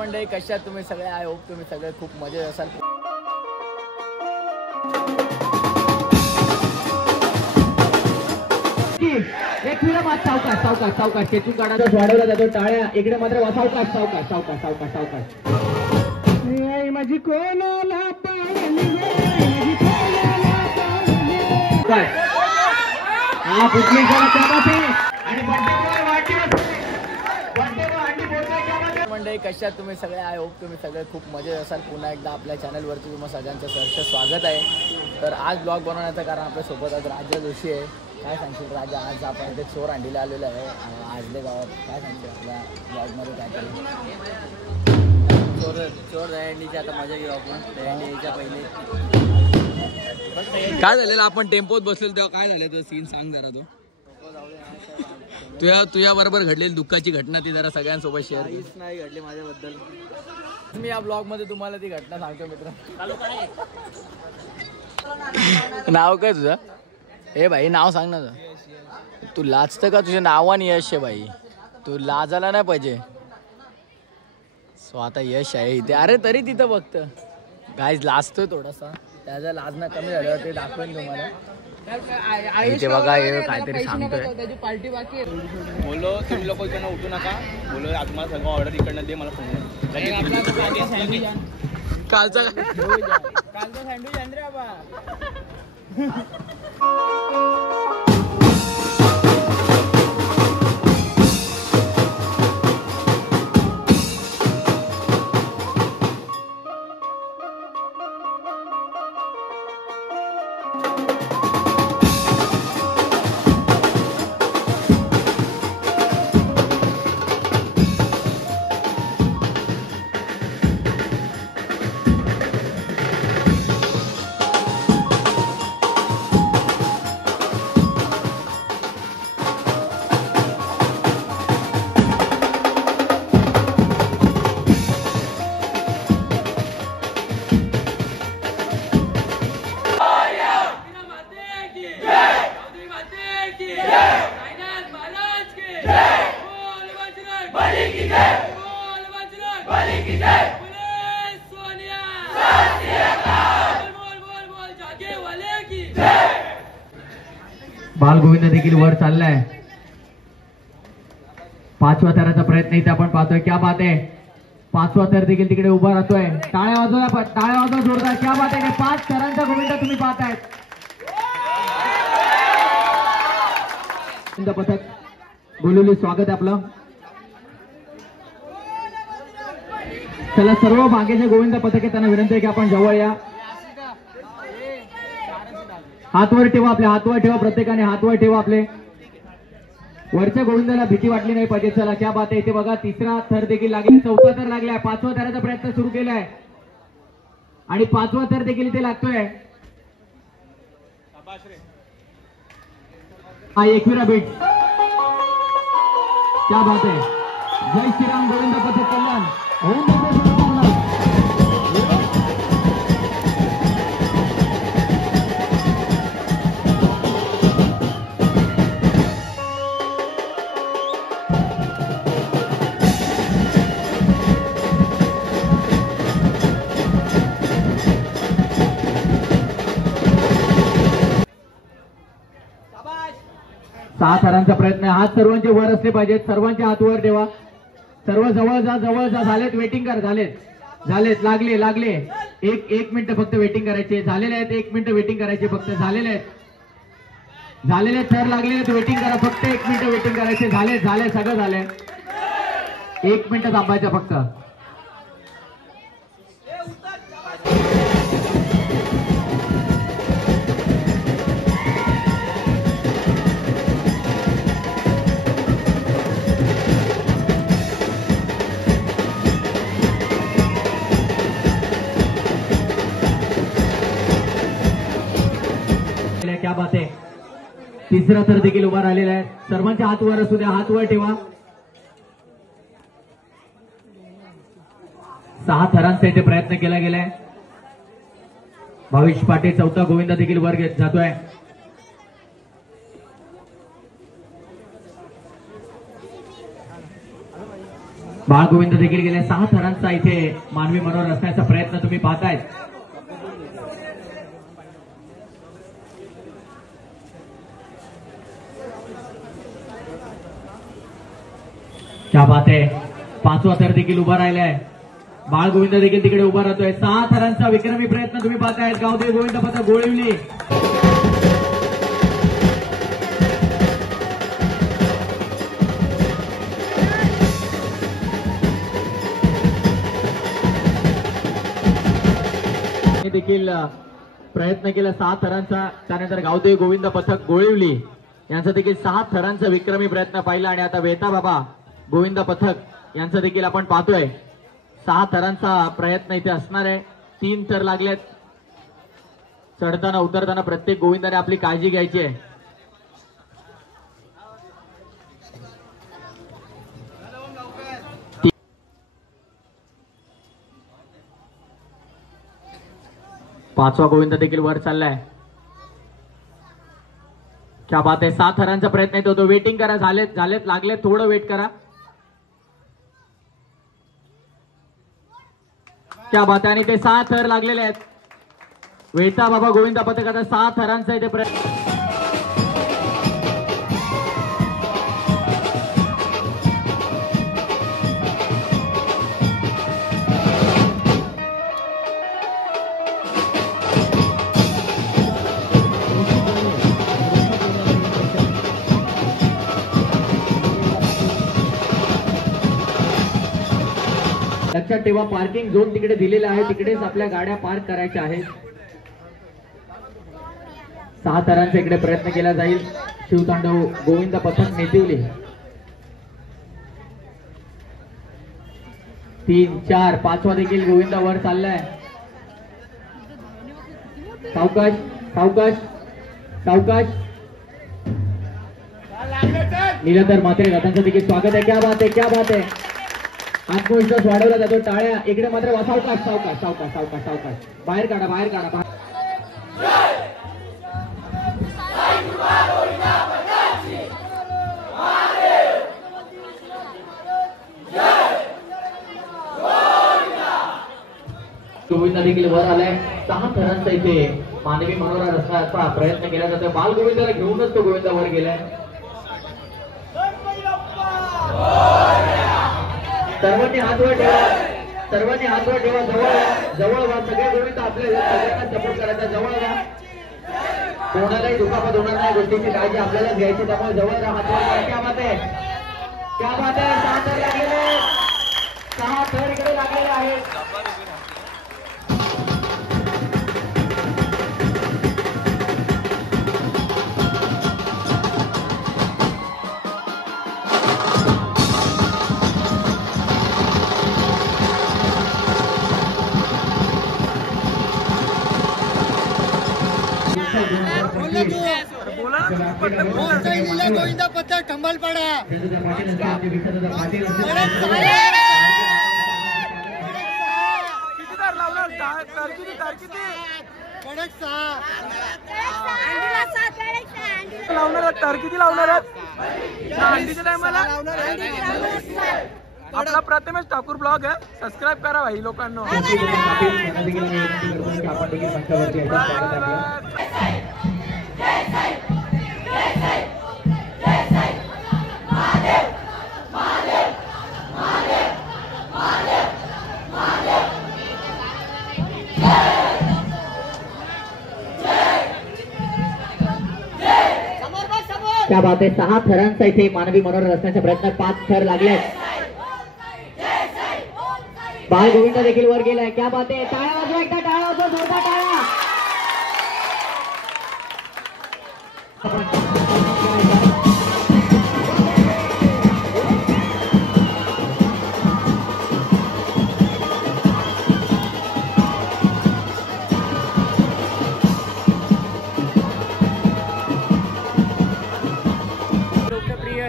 मंडळी, कशात तुम्ही सगळे? आय होप तुम्ही सगळे खूप मजेत असाल. एक मिनिट मात सावकाश सावकाश सावकाश खेचून काढायचा वाढवला जातो. टाळ्या इकडे मात्र सावकाश सावकाश सावकाश सावकाश सावकाश. माझी कोणाला हा पुढली आणि मंडळी, कशात तुम्ही सगळे? आय होप तुम्ही सगळे खूप मजेत असाल. पुन्हा एकदा आपल्या चॅनलवरती तुम्हाला सगळ्यांचं सहर्ष स्वागत आहे. तर आज ब्लॉग बनवण्याचं कारण आपल्यासोबत आज राजा जोशी आहे. काय सांगशील राजा, आज आपण इथे चोर अंडीला आलेलो आहे आजले गावात. काय सांगशील आपल्या ब्लॉगमध्ये काहीतरी? चोर दहीहंडीची आता मजा घेऊ आपण. दहीहंडी यायच्या पहिले काय झालेलं, आपण टेम्पोत बसलेलो तेव्हा काय झालं तो सीन सांग जरा. तू तुझ्या बरोबर घडलेली दुःखाची घटना ती जरा सगळ्यांसोबत शेअर. काहीच नाही घडली माझ्याबद्दल. मी या ब्लॉग मध्ये तुम्हाला ती घटना सांगतो मित्र. नाव काय तुझं? ए भाई नाव सांग ना. तू लाजतं का? तुझ्या नावाने यश आहे भाई, तू लाजायला नाही पाहिजे. सो आता यश आहे इथे. अरे तरी तिथं बघत गाईज लाजतोय थोडासा, त्याचा लाजणं कमी झालं ते दाखवेन तुम्हाला. इथे बघा हे काहीतरी सांगतोय. पार्टी बाकी बोलो तुम्ही लोक इकडनं उठू नका. बोलो तुम्हाला सगळं ऑर्डर इकडनं दे मला फोन. कालचा सँडविच आणले बाबा. बालगोविंद देखील वर चाललाय. पाचवा थराचा प्रयत्न इथे आपण पाहतोय. क्या बात आहे. पाचवा थर देखील तिकडे उभा राहतोय. टाळ्या वाजवा जोरदार. क्या बात आहे. 5 थरांचा गोविंद तुम्ही पाहताय. पथक बोलवली स्वागत आहे आपलं. चला सर्व मागेचे गोविंद पथक आहे त्यांना विनंती आहे की आपण जवळ या. हातवर ठेवा, आपले हातवर ठेवा. प्रत्येकाने हातवर ठेवा आपले. वरच्या गोविंदाला भीती वाटली नाही पाहिजे. चला क्या बात आहे. इथे बघा तिसरा थर देखील लागला. चौथा थर लागलाय. 5वा थराचा प्रयत्न सुरू केलाय आणि 5वा थर देखील इथे लागतोय. हा 21वा बीट. क्या बात आहे. जय श्रीराम. गोविंद पथक कल्याण. सहा थरांचा प्रयत्न. हात सर्वांचे वर असले पाहिजेत. सर्वांचे हात वर ठेवा. सर्व जवळ जा जवळ जा. झालेत वेटिंग कर. झालेत लागले. एक मिनिट फक्त वेटिंग करायचे. झालेले आहेत. 1 मिनिट वेटिंग करायचे फक्त. झालेले आहेत थर लागलेले आहेत. वेटिंग करा फक्त. 1 मिनिट वेटिंग करायचे. झाले सगळं झालंय. 1 मिनिट थांबायचं फक्त. क्या बात आहे. तिसरा थर देखील उभा राहिलेला आहे. सर्वांच्या हात वर असू द्या. हात वर ठेवा. 6 थरांचा इथे प्रयत्न केला गेलाय. भाविश पाटे चौथा गोविंदा देखील वर घेत जातोय. बाळ गोविंद देखील गेल्या 6 थरांचा इथे मानवी मनोहर रचण्याचा प्रयत्न तुम्ही पाहताय. क्या बात आहे. 5वा थर देखील उभा राहिलाय. बाळ गोविंद देखील तिकडे उभा राहतोय. 6 थरांचा विक्रमी प्रयत्न तुम्ही पाहताय. गावदेव गोविंद पथक गोळिवली. देखील प्रयत्न केला 6 थरांचा. त्यानंतर गावदेव गोविंद पथक गोळिवली यांचा देखील 6 थरांचा विक्रमी प्रयत्न पाहिला. आणि आता वेता बाबा गोविंद पथक यांचा देखील आपण पाहतोय 6 थरांचा प्रयत्न इथे असणार आहे. 3 थर लागलेत. चढताना उतरताना प्रत्येक गोविंदाने आपली काळजी घ्यायची आहे. पाचवा गोविंद देखील वर चाललाय. क्या बात आहे. 6 थरांचा प्रयत्न येतो तो. वेटिंग करा. झालेत लागले. थोडं वेट करा. क्या बात आहे. आणि ते 6 थर लागलेले आहेत. वेता बाबा गोविंद पथकाचा 6 थरांचा इथे प्रयत्न. लक्षात ठेवा पार्किंग झोन तिकडे दिलेला आहे. तिकडेच आपल्या गाड्या पार्क करायच्या आहेत. 6 थरांचा इकडे प्रयत्न केला जाईल. शिवतांडव गोविंद पथक नेतिवली. 3, 4, 5वा देखील गोविंद वर चाललाय. सावकाश सावकाश सावकाश. नीलधर म्हात्रे रथांचं देखील स्वागत आहे. क्या बात आहे. क्या बात आहे. आत्मविश्वास वाढवला जातो. टाळ्या. इकडे मात्र सावकाश सावकाश सावकाश सावकाश सावकाश. बाहेर काढा बाहेर काढा. गोविंद देखील वर आलाय. 6 थरांचा इथे मानवी मनोहर रचण्याचा प्रयत्न केला जातो. बाल गोविंदाला घेऊनच तो गोविंद वर गेलाय. सर्वांनी हात वर ठेवा. सर्वांनी हात वर ठेवा. जवळ व्हा. सगळे गोविंद आपल्या सगळ्यांना सपोर्ट करायचा. जवळ व्हा. कोणालाही दुखापत होणार नाही. गोष्टीची काळजी आपल्याला घ्यायची. त्यामुळे जवळ राहा. हात वर करा. क्या बात आहे. क्या बात आहे. 6 थर लागलेले. 6 थर इकडे लागलेले आहेत. गोविंद पथक खंबालपाडा. लावणार तर किती लावणार अंडीच्या टायमाला. आपला प्रथमेश ठाकूर ब्लॉग आहे. सबस्क्राईब करा भाई लोकांना. क्या बात आहे. 6 थरांचा इथे मानवी मनोहर रचण्याचा प्रयत्न. 5 थर लागले. बाळ गोविंद देखील वर गेलाय. क्या बात आहे. टाळ्या वाजवा. एकदा टाळ्या वाजवा. जोरदार टाळ्या.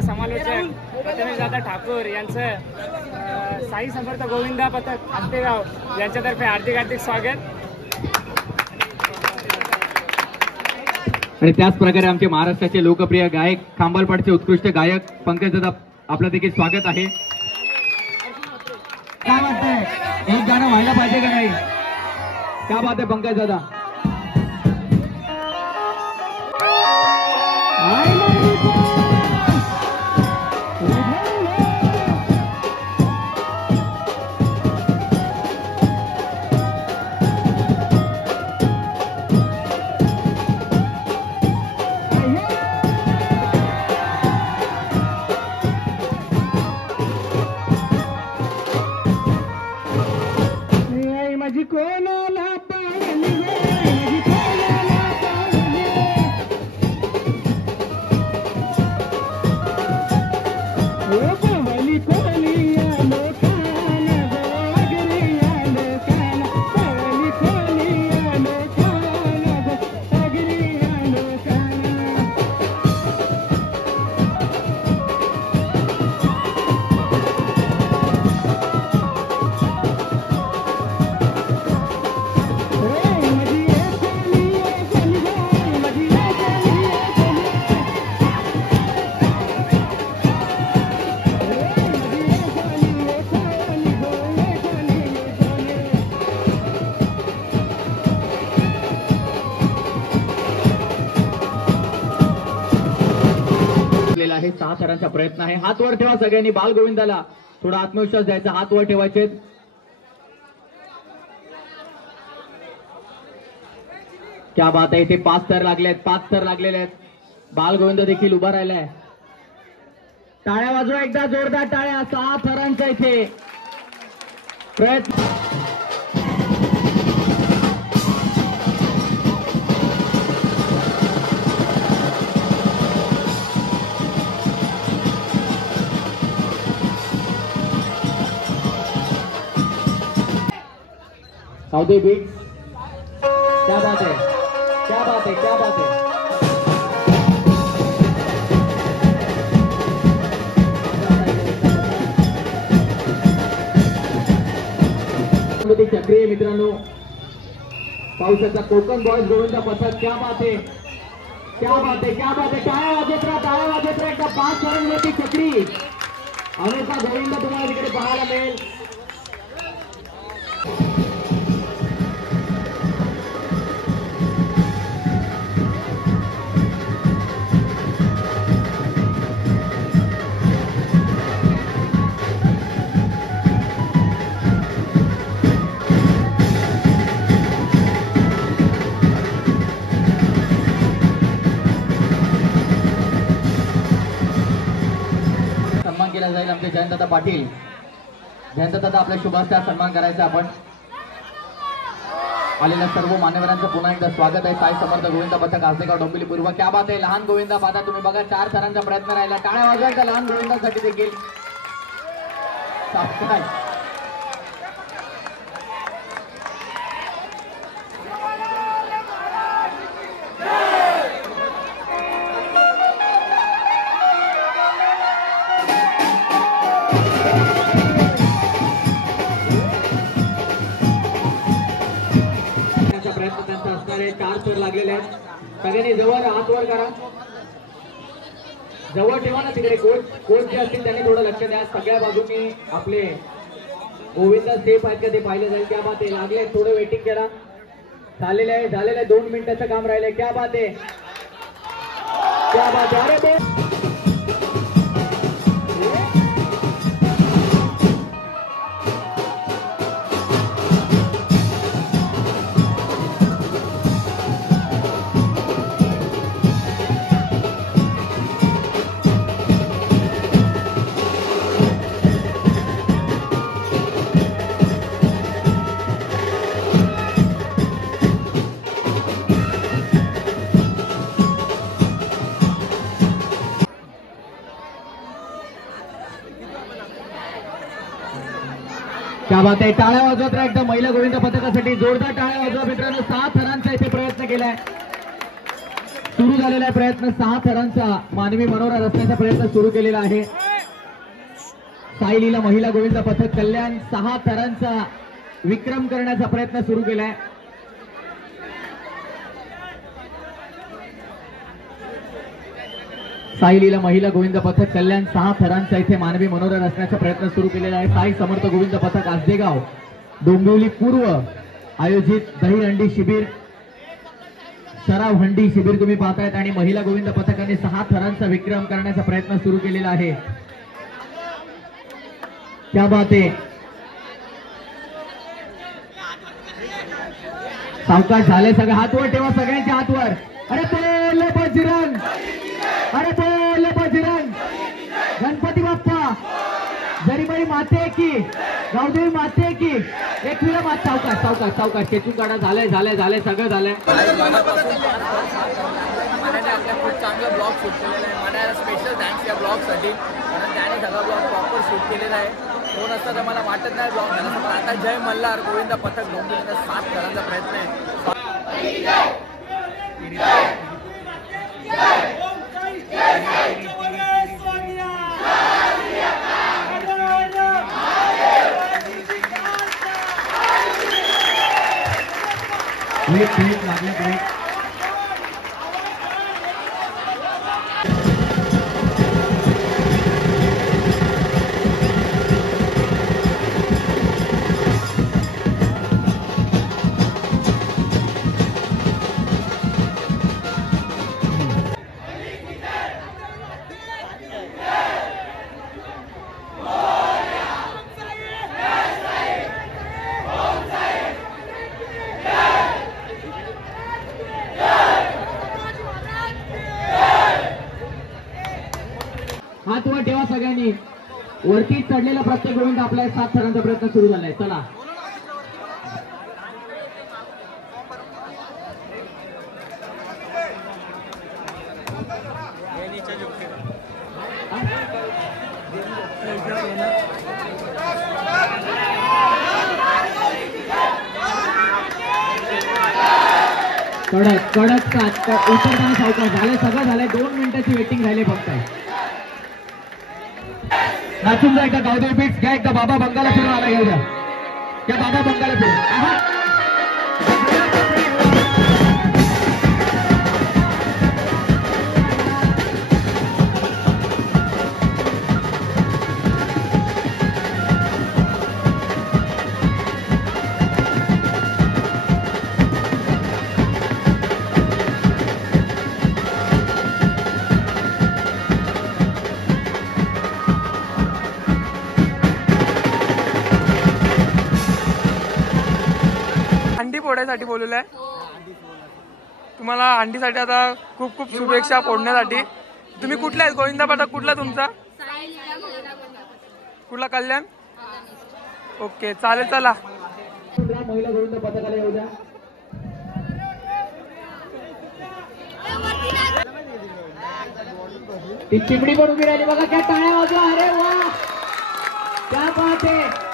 समालोचक प्रथमेश दादा ठाकूर यांचं साई समर्थ गोविंदा पथक आंतेगाव यांच्यातर्फे हार्दिक स्वागत. आणि त्याच प्रकारे आमचे महाराष्ट्राचे लोकप्रिय गायक खांबालपाडचे उत्कृष्ट गायक पंकज दादा आपलं देखील स्वागत आहे. काय वाटतंय, एक गाणं व्हायला पाहिजे का नाही? क्या बात आहे पंकज दादा. माझी कोणाला पाळली माझी कोणाला पाळली ओ पावली पावली आलो खाना गगरी आलो खाना पावली पावली आलो खाना गगरी आलो खाना. आहे 6 थरांचा प्रयत्न आहे. हात वर ठेवा सगळ्यांनी. बालगोविंदाला थोडा आत्मविश्वास द्यायचा. हात वर ठेवायचे. क्या बात आहे. इथे 5 थर लागले आहेत. 5 थर लागलेले आहेत. बालगोविंद देखील उभा राहिलाय. टाळ्या वाजवा एकदा जोरदार टाळ्या. 6 थरांचा इथे प्रयत्न. Saudi beat. क्या बात है, क्या बात है, क्या बात है. चक्रीय मित्रांनो पाहू शकता. कोकण बॉयज गोविंदा पथक. क्या बात है, क्या बात है, क्या बात है. टाळ्या वाजत राहा, टाळ्या वाजत राहा. एकदा 5 थरांवरती चक्री अनोखा गोविंदा तुम्हाला तिकडे पाहायला मिळेल. केला जाईल आमचे जयंतदादा पाटील. जयंतदादा आपल्या शुभास्त्या सन्मान करायचा. आपण आलेल्या सर्व मान्यवरांचं पुन्हा एकदा स्वागत आहे. साई समर्थ गोविंदा पथक आसनेगाव डोंबिवली पूर्व. क्या बात आहे. लहान गोविंदा पाहता तुम्ही बघा. 4 थरांचा प्रयत्न राहिला. टाळ्या वाजवायचा लहान गोविंदासाठी देखील. प्रयत्न त्यांचा असणार आहे. 4 थर लागलेले आहेत. सगळ्यांनी जवळ हात वर करा. जवळ ठेवा ना तिकडे. कोच जे असतील त्यांनी थोडं लक्ष द्या. सगळ्या बाजूनी आपले गोविंदा सेफ आहेत का ते पाहिलं जाईल. क्या बात आहे. लागले. थोडं वेटिंग करा. झालेलं आहे, झालेलं आहे. 2 मिनिटाचं काम राहिलंय. क्या बात आहे, क्या बात आहे. अरे क्या बात आहे. टाळ्या वाजवत राहा एकदा महिला गोविंदा पथकासाठी. जोरदार टाळ्या वाजवा मित्रांनो. 6 थरांचा इथे प्रयत्न केलाय. सुरू झालेला आहे प्रयत्न. 6 थरांचा मानवी मनोरा रचण्याचा प्रयत्न सुरू केलेला आहे. सायलीला महिला गोविंदा पथक कल्याण 6 थरांचा विक्रम करण्याचा प्रयत्न सुरू केलाय. साई महिला गोविंद पथक कल्याण 6 थरांचा इथे मानवी मनोरंजन असण्याचा प्रयत्न सुरू केलेला आहे. साई समर्थ गोविंद पथक आजदेगाव डोंबिवली पूर्व आयोजित दही हंडी शिबिर सराव हंडी शिबिर तुम्ही पाहतायत आणि महिला गोविंद पथकाने 6 थरांचा विक्रम करण्याचा प्रयत्न सुरू केलेला आहे. क्या बात आहे. सावकाश झाले सगळे. हातवर ठेवा सगळ्यांच्या हातवर. अरे बोल बजरंग, अरे बोल बजरंग. गणपती बाप्पा, जरीबाई माते की, गावदेवी माते की. एक मिनिट मात. सावकाश सावकाश सावकाश. खेचून काढा. झालंय झालंय झालंय सगळं झालंय. आपल्या खूप चांगलं ब्लॉग शूट केलेलं आहे. मला स्पेशल थँक्स या ब्लॉगसाठी, कारण त्याने सगळा ब्लॉग प्रॉपर शूट केलेला आहे. कोण असतं तर मला वाटत नाही ब्लॉग झाला. पण आता जय मल्हार गोविंद पथक डोंबिवलीचा 7 करायचा प्रयत्न आहे. हातवर ठेवा सगळ्यांनी. वरती चढलेला प्रत्येक गोविंद आपला 7 थरांचा प्रयत्न सुरू झालाय. चला कडक कडक उतरताना सावकाश. झाले सगळं झालंय. 2 मिनिटाची वेटिंग राहिली फक्त. नाचून जा एकदा गावदेवी बीट्स घ्या. एकदा बाबा बंगाला फिरून आला. घेऊ द्या त्या बाबा बंगाला फिरून. फोडण्यासाठी बोलवलं आहे तुम्हाला. अंडीसाठी आता खूप खूप शुभेच्छा फोडण्यासाठी. तुम्ही कुठला आहेत गोविंदा पथक? कुठला तुमचा? कुठला? कल्याण. ओके चालेल. चला महिला गोविंद पथकाला येऊ द्या. ती चिमणी पण उभी राहिली बघा. क्या टाळ्या वाजवा. अरे वा क्या बात आहे.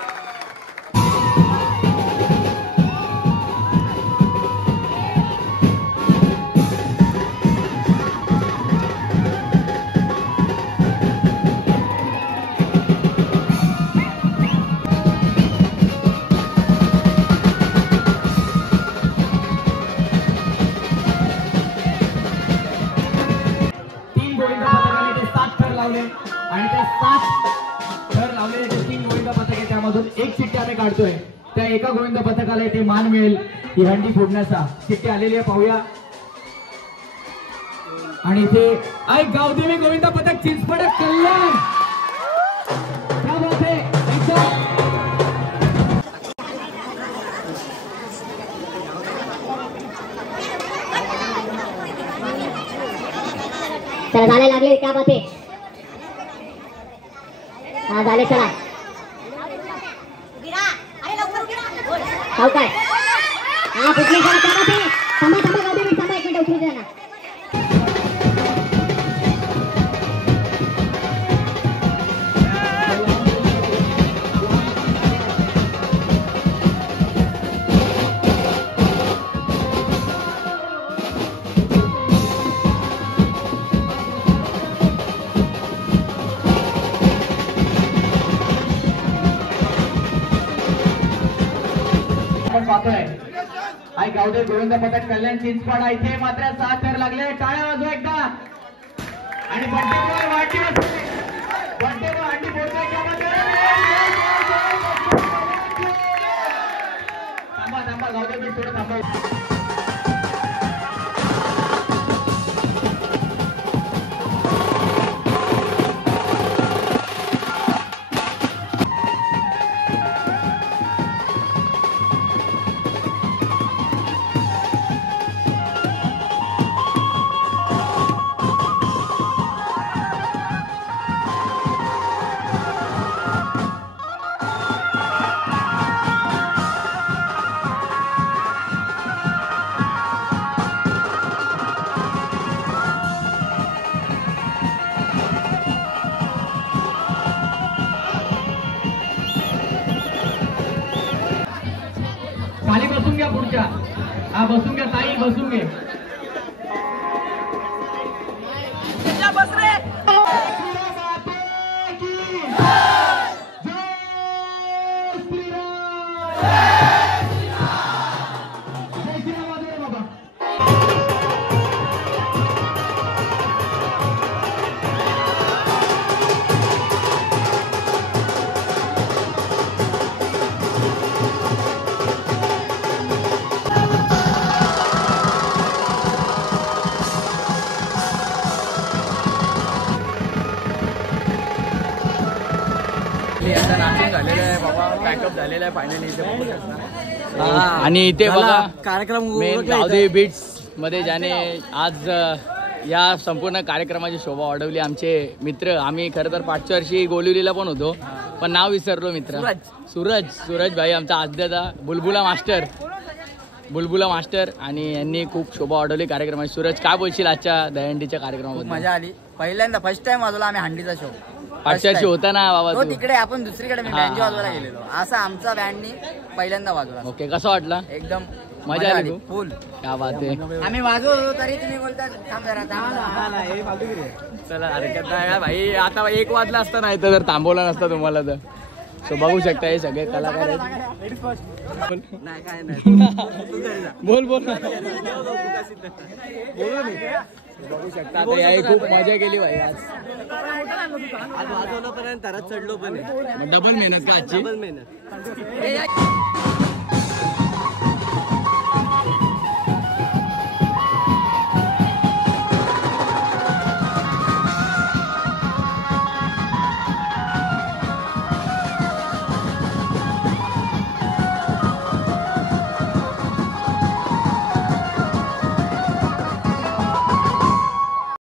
आणि ते 7 थर लावलेले 3 गोविंद पथक आहे. त्यामधून एक चिठ्ठी आम्ही काढतोय. त्या एका गोविंद पथकाला इथे मान मिळेल ही हंडी फोडण्याचा. चिठ्ठी आलेली आहे पाहूया. आणि इथे गावदेवी गोविंद पथक चिंचपडक कल्याण. क्या बात है. चला झाले लागले. क्या बात आहे. हा झाले. चला काय हा कुठली थांबा थांबा गावदेवी थांबा. 1 मिनिट उतरू द्या ना. आई गावदेवी गोविंद पथक कल्याण चिंचपाडा इथे मात्र 7 थर लागले. टाळ्या वाजवा एकदा. आणि बंटेवर वाढदिवस बंटेवर अंडी बोलतोय थांबा थांबा जाऊ दे मी थोडं थांबा. खाली बसून घ्या पुढच्या. हा बसून घ्या ताई बसून घे. बस रे. आता नाशिक झालेलं आहे बाबा. पॅकअप झालेलं आहे फायनली इथे बघू शकता. आणि इथे बघा कार्यक्रम गावदेवी बीट्स मध्ये ज्याने आज या संपूर्ण कार्यक्रमाची शोभा वाढवली. आमचे मित्र. आम्ही खरं तर पाठच्या वर्षी गोलिवलीला पण होतो पण नाव विसरलो मित्र. सूरज भाई आमचा आद्याचा बुलबुला मास्टर आणि यांनी खूप शोभा वाढवली कार्यक्रमाची. सूरज काय बोलशील आजच्या दहीहंडीच्या कार्यक्रमाबद्दल? मजा आली. पहिल्यांदा फर्स्ट टाइम वाजवला आम्ही हंडीचा शो. पाठच्या वर्षी होता ना बाबा तो तू? तिकडे आपण दुसरीकडे मी बँड वाजवायला गेलेलो. असा आमचा बँडनी पहिल्यांदा वाजवला. ओके कसं वाटलं? एकदम मजा आली खूप? फुल. क्या बात आहे. आम्ही वाजवतो तरी तुम्ही बोलता थांब जरा थांब. चला हरकत नाही भाई. आता 1 वाजला असता नाही तर थांबवला नसता तुम्हाला तर. सो बघू शकता हे सगळे कलाकार आहेत. बोल बघू शकता आता याही खूप मजा केली भाई. आज वाजवलं पर्यंत तरच चढलो पण डबल मेहनत का आजची? डबल मेहनत.